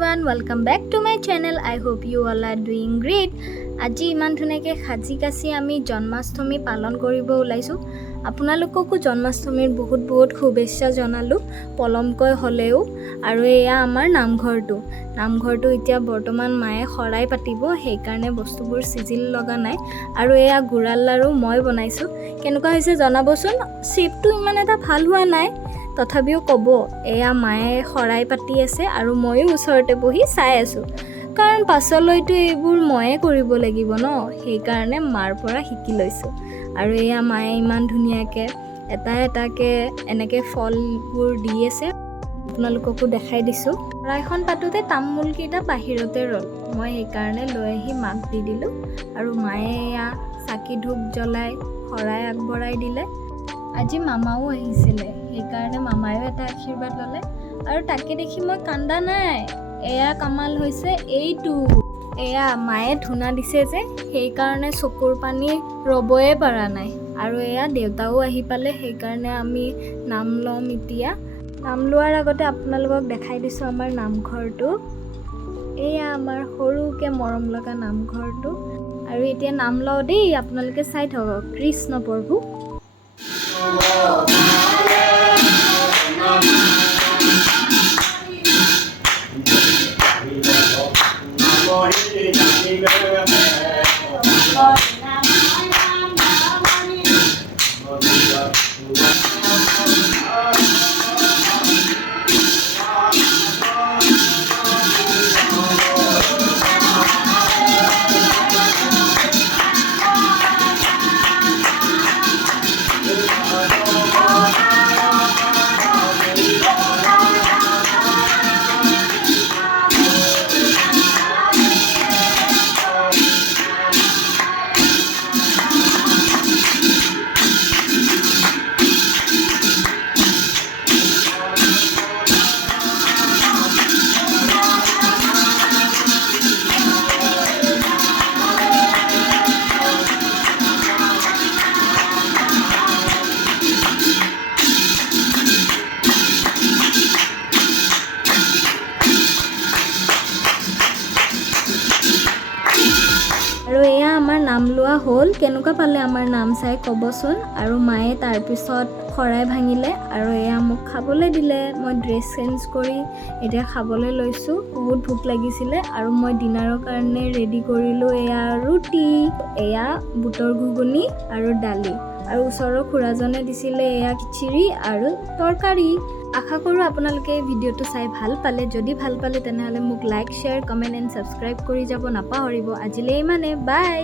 everyone, welcome back to my channel. I hope you all are doing great. আজি ইমান ধুনীয়াকৈ সাজি কাচি আমি জন্মাষ্টমী পালন কৰিব ওলাইছোঁ। আপোনালোককো জন্মাষ্টমীৰ বহুত শুভেচ্ছা জনালোঁ পলমকৈ হ'লেও। আৰু এয়া আমাৰ নামঘৰটো এতিয়া বৰ্তমান মায়ে শৰাই পাতিব, সেইকাৰণে বস্তুবোৰ সিজিল লগা নাই। আৰু এয়া গুড়াল লাৰু মই বনাইছোঁ। কেনেকুৱা হৈছে জনাবচোন। শ্বেপটো ইমান এটা ভাল হোৱা নাই, তথাপিও ক'ব। এয়া মায়ে শৰাই পাতি আছে আৰু ময়ো ওচৰতে বহি চাই আছোঁ, কাৰণ পাছলৈতো এইবোৰ ময়ে কৰিব লাগিব ন, সেইকাৰণে মাৰ পৰা শিকি লৈছোঁ। আৰু এয়া মায়ে ইমান ধুনীয়াকৈ এটাকৈ এনেকৈ ফলবোৰ দি আছে, আপোনালোককো দেখাই দিছোঁ। শৰাইখন পাতোঁতে তামোলকেইটা বাহিৰতে ৰ'ল, মই সেইকাৰণে লৈ আহি মাক দি দিলোঁ। আৰু মায়ে এয়া চাকি ধূপ জ্বলাই শৰাই আগবঢ়াই দিলে। আজি মামাও আহিছিলে, সেইকাৰণে মামায়ো এটা আশীৰ্বাদ ল'লে। আৰু তাকে দেখি মই কান্দা নাই। এয়া কামাল হৈছে এইটো, এয়া মায়ে ধূনা দিছে যে, সেইকাৰণে চকুৰ পানী ৰ'বই পৰা নাই। আৰু এয়া দেউতাও আহি পালে, সেইকাৰণে আমি নাম ল'ম এতিয়া। নাম লোৱাৰ আগতে আপোনালোকক দেখাই দিছোঁ আমাৰ নামঘৰটো। এয়া আমাৰ সৰুকৈ মৰম লগা নামঘৰটো। আৰু এতিয়া নাম লওঁ দেই, আপোনালোকে চাই থাকক। কৃষ্ণ প্ৰভু। আৰু এয়া আমাৰ নাম লোৱা হ'ল। কেনেকুৱা পালে আমাৰ নাম চাই ক'বচোন। আৰু মায়ে তাৰপিছত শৰাই ভাঙিলে আৰু এয়া মোক খাবলৈ দিলে। মই ড্ৰেছ চেঞ্জ কৰি এতিয়া খাবলৈ লৈছোঁ। বহুত ভোক লাগিছিলে আৰু মই ডিনাৰৰ কাৰণে ৰেডি কৰিলোঁ। এয়া ৰুটি, এয়া বুটৰ ঘুগুনি আৰু দালি। আৰু ওচৰৰ খুৰাজনে দিছিলে এয়া খিচিৰি আৰু তৰকাৰী। আশা কৰোঁ আপোনালোকে এই ভিডিঅ'টো চাই ভাল পালে। যদি ভাল পালে তেনেহ'লে মোক like, share, comment and subscribe কৰি যাব নাপাহৰিব। আজিলৈ ইমানে, বাই।